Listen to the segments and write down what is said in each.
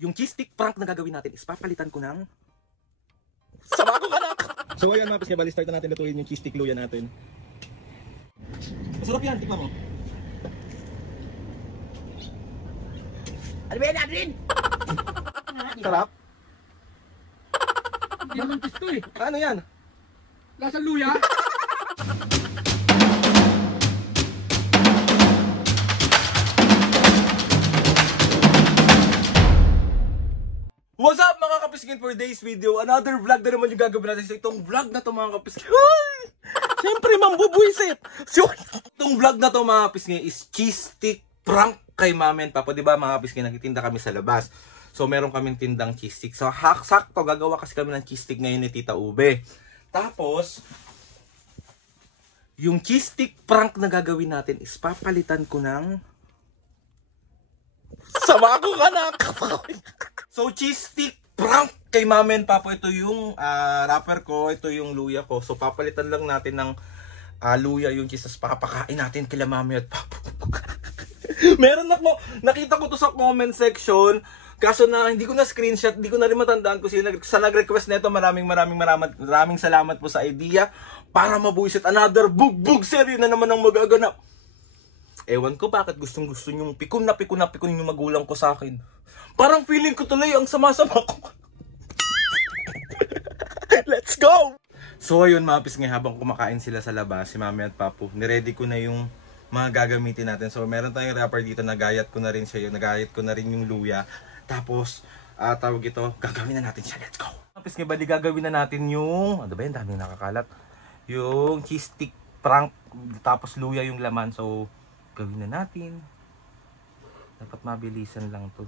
Yung cheese stick prank na gagawin natin is papalitan ko ng sa bagong anak. So ayan mga piskebali, start na natin lutuin yung cheese stick luya natin. Masarap yan, tikman mo. Ano ba yan, Adrin? Sarap. Hindi naman gusto eh. Ano yan? Lasa luya. What's up mga kapiskin, for today's video? Another vlog na naman yung gagawin natin. So itong vlog na to mga kapiskin, siyempre mambubuisit. So itong vlog na to mga kapiskin is cheese stick prank kay Mama and Papa. Diba mga kapiskin, nagtitinda kami sa labas. So meron kaming tindang cheese stick. So sakto, gagawa kasi kami ng cheese stick ngayon ni Tita Ube. Tapos yung cheese stick prank na gagawin natin is papalitan ko ng sa bagong anak. So cheese stick prank kay Mama and Papa. Ito yung wrapper ko, ito yung luya ko. So papalitan lang natin ng luya yung cheese, tapos papakain natin kila Mama at Papa. Meron ako, nakita ko to sa comment section. Kaso na hindi ko na screenshot, hindi ko na rin matandaan kung sino sa nag-request nito. Maraming salamat po sa idea para mabuisit another bugbog series na naman ang magaganap. Ewan ko bakit gustong-gusto yung pikon na pikon yung magulang ko sa akin. Parang feeling ko tuloy ang sama-sama ko. Let's go! So ayun mga pisngay, habang kumakain sila sa labas, si Mami at Papu, niready ko na yung mga gagamitin natin. So meron tayong wrapper dito, nagayat ko na rin siya, nagayat ko na rin yung luya. Tapos, tawag ito, gagawin na natin siya. Let's go! Mga pisngay, bali gagawin na natin yung, ano ba yun, daming nakakalat. Yung cheese stick prank, tapos luya yung laman. So, gawin na natin. Dapat mabilisan lang to.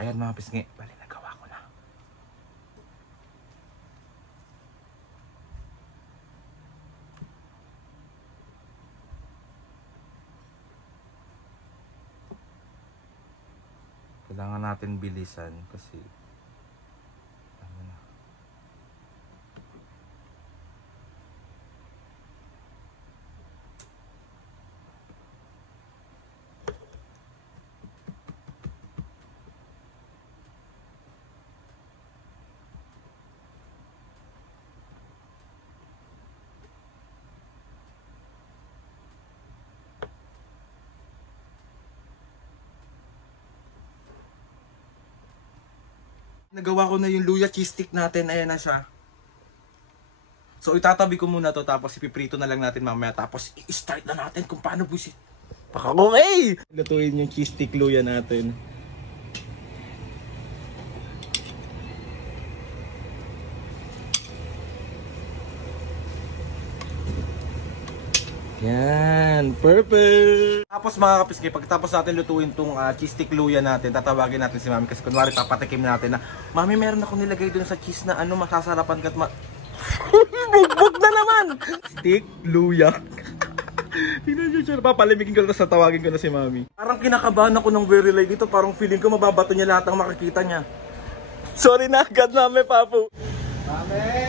Ayan mga pisngi, bali nagawa ko na. Kailangan natin bilisan kasi ano na. Nagawa ko na yung luya cheese stick natin. Ayan na siya. So itatabi ko muna to, tapos ipiprito na lang natin mamaya. Tapos i-start na natin kung paano buisit. Pakakungay! Lutuin yung cheese stick luya natin. Yan, perfect! Tapos mga kapisgay, pagkatapos natin lutuin tong cheese stick luya natin, tatawagin natin si Mami kasi kunwari papatikim natin na, Mami, meron ako nilagay dun sa cheese na ano, masasarapan ka't bugbog na naman! Stick luya. Tingnan nyo siya, papalimigin ko na, tapos tatawagin ko na si Mami. Parang kinakabahan ako ng very light dito, parang feeling ko mababato niya lahat ng makikita niya. Sorry na agad, Mami, Papu. Mami!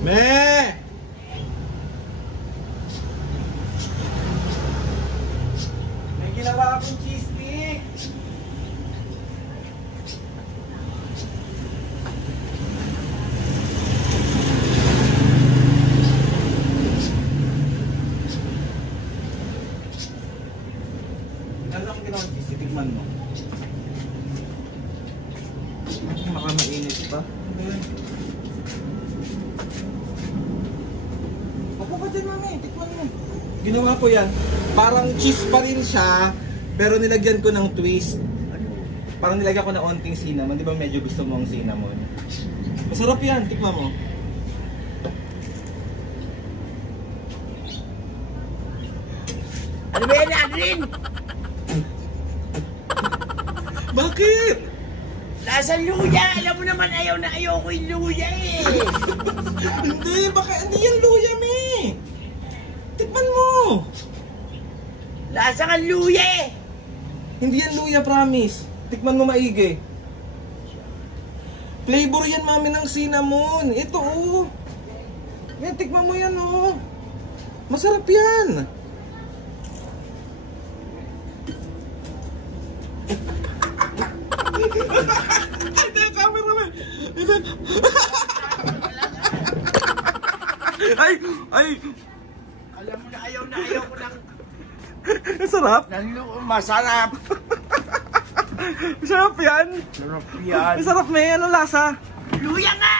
Me! May ginawa akong cheese stick! Ano akong ginawa ng cheese stick? Tikman mo. Baka mainit pa. Ako ka dyan, Mami. Tikman mo. Ginawa ko yan. Parang cheese pa rin siya, pero nilagyan ko ng twist. Parang nilagyan ko ng onting cinnamon. Di ba medyo gusto mo ang cinnamon? Masarap yan, tikman mo. Ano ba yan, Adrin? Bakit? Lasang luya! Alam mo naman ayaw na ayaw ko yung luya eh! Hindi, baka hindi yan luya, me. Tikman mo. Lasang ang luya eh! Hindi yan luya, promise. Tikman mo maigi. Flavor yan, mami, ng cinnamon. Ito, oh. Yan, tikman mo yan, oh. Masarap yan. Ito yung camera, man. Ay! Ay! Alam mo na ayaw ko ng Masarap? masarap! Masarap yan? Sarap yan! Masarap, may. Ano lasa? Luya nga!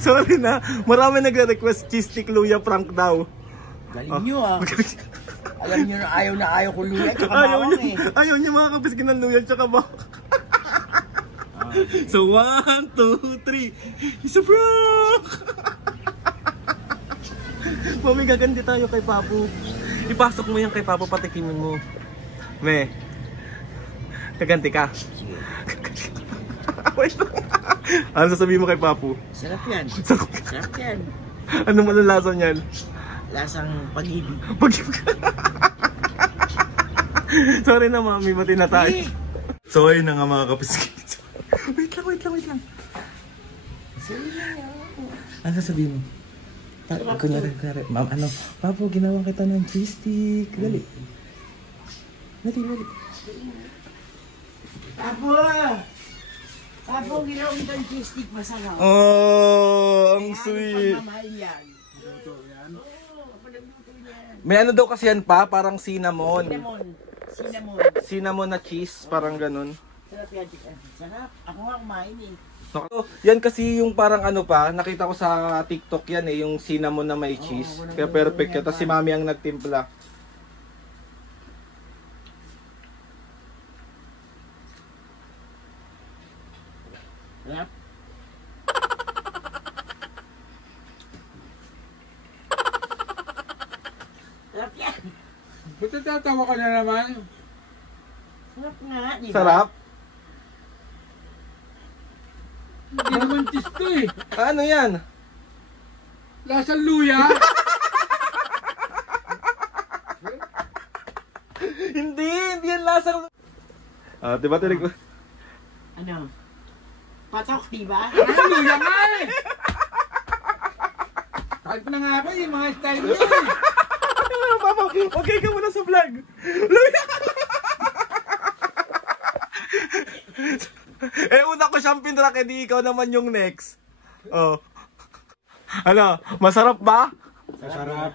Sorry na. Marami nagre-request cheese stick luya prank daw. Galing nyo ah! Alam nyo na ayaw ko luya tsaka bawang eh! Ayaw niya mga kapiskin ng luya tsaka bawang. So 1, 2, 3. It's a prank! Mami, gaganti tayo kay Papu. Ipasok mo yan kay Papu, patikimin mo. Me, gaganti ka. Wait lang. Ano sasabihin mo kay Papu? Sarap yan! Sarap. Sarap yan! Ano malalasan niyan? Lasang pag-ibig! Sorry na, Mami, mati na tayo. So ayun na nga mga kapiskin. Wait lang. Ano sasabihin mo? Kunyari, ma'am, ano? Papo, ginawa kita ng cheese stick. Dali. Papo, ginawa kitang cheese stick masarap. Oh, ang sweet. Pagmamahal yan. May ano daw kasi yan pa, parang cinnamon. Cinnamon. Cinnamon na cheese, parang ganun. Sarap yan. Sarap. Ako nga kumain eh. So, yan kasi yung parang ano pa, nakita ko sa TikTok yan eh, yung cinnamon na may cheese. Kaya perfect yan. Tapos si Mami ang nagtimpla. Sarap. Sarap yan. Ba't natatawa ka na naman? Sarap nga, di ba? Sarap. Hindi naman cheese to eh. Ano yan? Lasang luya. Hindi yan lasang... Ah, diba tinig ko? Ano? Patok, di ba? Ano luya nga eh. Kahit pa na nga ako eh, mga style niya eh. Papa, okay ka muna sa vlog. Luya! Una ko siyang pinrak, edi ikaw naman yung next. Oh. Ano, masarap ba? Masarap.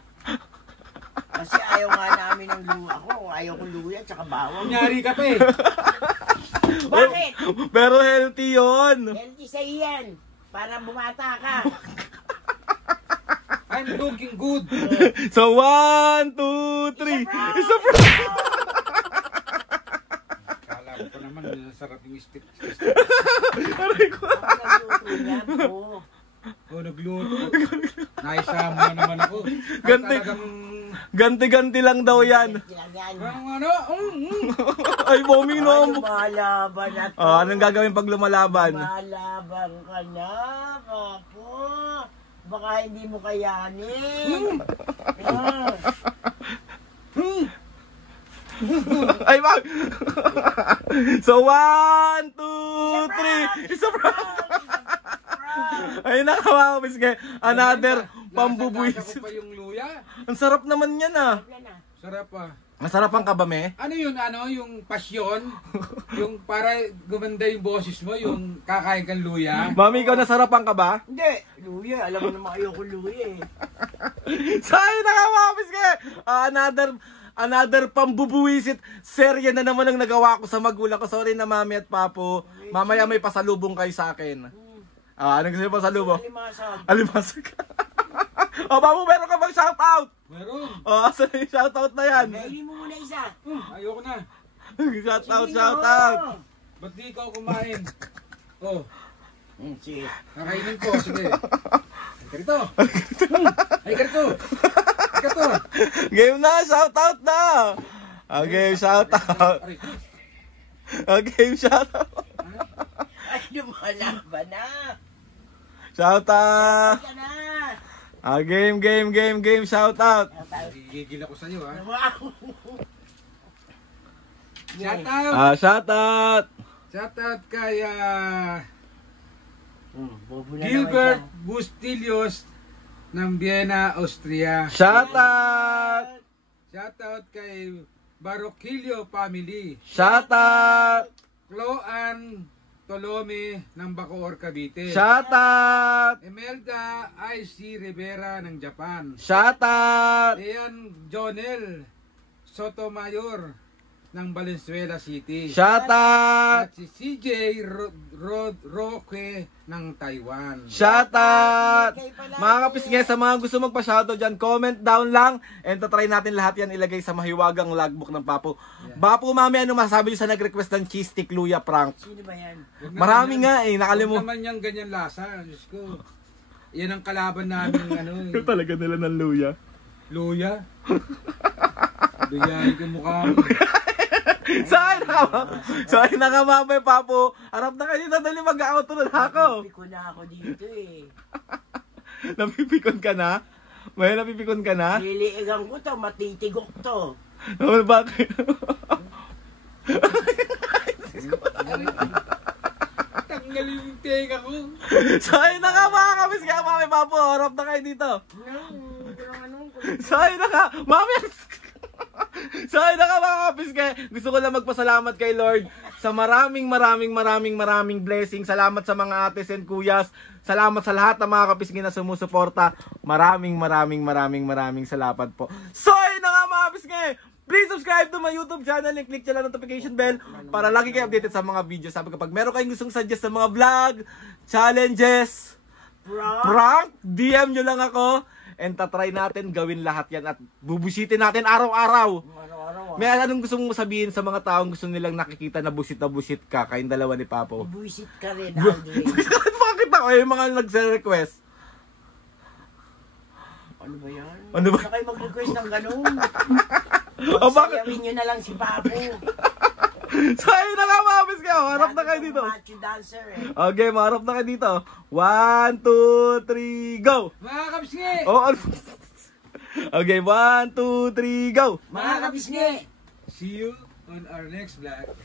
Kasi ayaw nga namin ng luya. Ako, ayaw ko luya, tsaka bawang. Kunyari ka pa eh. Bakit? Pero healthy yon. Healthy sa iyan. Para bumata ka. I'm looking good. So 1, 2, 3. It's a prank! Kala ko naman, sarap yung stick. Aray ko. Ako nagluto yan po. Oh, nagluto. Naisama na naman ako. Ganti-ganti lang daw yan. Lang yan. Ang ano? Ay, bombing no. Lumalaban na to. Oh, anong gagawin pag lumalaban? Lumalaban ka na, Papo. Baka hindi mo kayanin. Ah. Ay, wag! So 1, 2, 3. It's a prank! Ay, nakawawis ka. Another pambubuis. Nasa ko pa yung luya. Ang sarap naman yan ah. Sarap ah. Masarap ang kabame? Ano yun, yung pasyon? Yung para gumanda yung boses mo, yung kakain kang luya? Mami, ikaw nasarapan ka ba? Hindi. Luya. Alam mo naman ayoko luya eh. So, ay, nakawawis ka. Another pambubuwisit serye na naman ang nagawa ko sa magulang ko. Sorry na, Mami at Papo. Mamaya may pasalubong kayo sa akin. Anong gusto yung pasalubong? Alimasag. Alimasag. O, Papo, meron ka bang shoutout? Meron. O, asan yung shoutout na yan? Kainin mo muna isa. Ayoko na. Shoutout. Ba't di ikaw kumain? Oh, Sige. kakainin ko. Sige. Ganito. Ay, ganito. Ganito. Game na, shoutout na. Game, shoutout. Aray. Game, shoutout. Ay, lumalaban na. Shoutout. Ka na. Game, shoutout. Gigigil ako sa'yo, ha? Wow. Shout out! Shoutout. Shoutout kay Bobo na Gilbert naman Bustillos ng Vienna, Austria. Shoutout. Shoutout kay Barokilio Family. Shoutout. Cloan Tolome ng Bacoor, Cavite. Shoutout. Emelda I.C. Rivera ng Japan. Shoutout. Ian Jonel Sotomayor ng Valenzuela City. Shoutout. At si CJ Roque ng Taiwan. Shoutout. Mga kapisngi, sa mga gusto magpa-shoutout dyan, comment down lang and tatry natin lahat yan ilagay sa mahiwagang logbook ng Papo. Papo, mami, ano masasabi nyo sa nag-request ng cheese stick luya prank? Sino ba yan? Marami nga eh, Huwag nakalimutan. naman yung ganyan lasa. Diyos ko. Yan ang kalaban namin ano eh. Talaga nila ng luya. Luya. Luyahin ko mukha mo. Saan na ka mamay, Papo? Harap na kayo dito, dali mag-outro na ako. Napipiko na ako dito eh. Napipikon ka na? May napipikon ka na? Liliigan ko to, matitigok to. Oh, bakit? Tanggal yung tenga ko. Saan na ka mga kamis kaya mamay, Papo? Harap na kayo dito. Saan na ka? Mami! Saan na ka mga kapiske? Gusto ko lang magpasalamat kay Lord sa maraming blessing. Salamat sa mga ates and kuyas. Salamat sa lahat ng mga kapiske na sumusuporta. Maraming salamat po. So ayun na nga mga kapiske. Please subscribe to my YouTube channel and click nyo lang notification bell para lagi kayo updated sa mga videos. Sabi kapag meron kayong gustong suggest sa mga vlog, challenges, prank, DM nyo lang ako. And tatry natin gawin lahat yan at bubusitin natin araw-araw. May anong gusto mong sabihin sa mga taong gusto nilang nakikita na busit ka, kayong dalawa ni Papo? Buisit ka rin, Aldrin. Bakit ako yung mga nagse-request? Ano ba yan? Ano ba? Huwag na kayo mag-request ng ganun. O bakit? Sayawin nyo na lang si Papo. Sa'yo na nga mga bis kayo, harap na kayo Dati dito. kang macho dancer eh. Okay, harap na kayo dito. 1, 2, 3, go! Mga kapsngi! Oh, ano? Okay, 1, 2, 3, go! Mga kabisne! See you on our next vlog.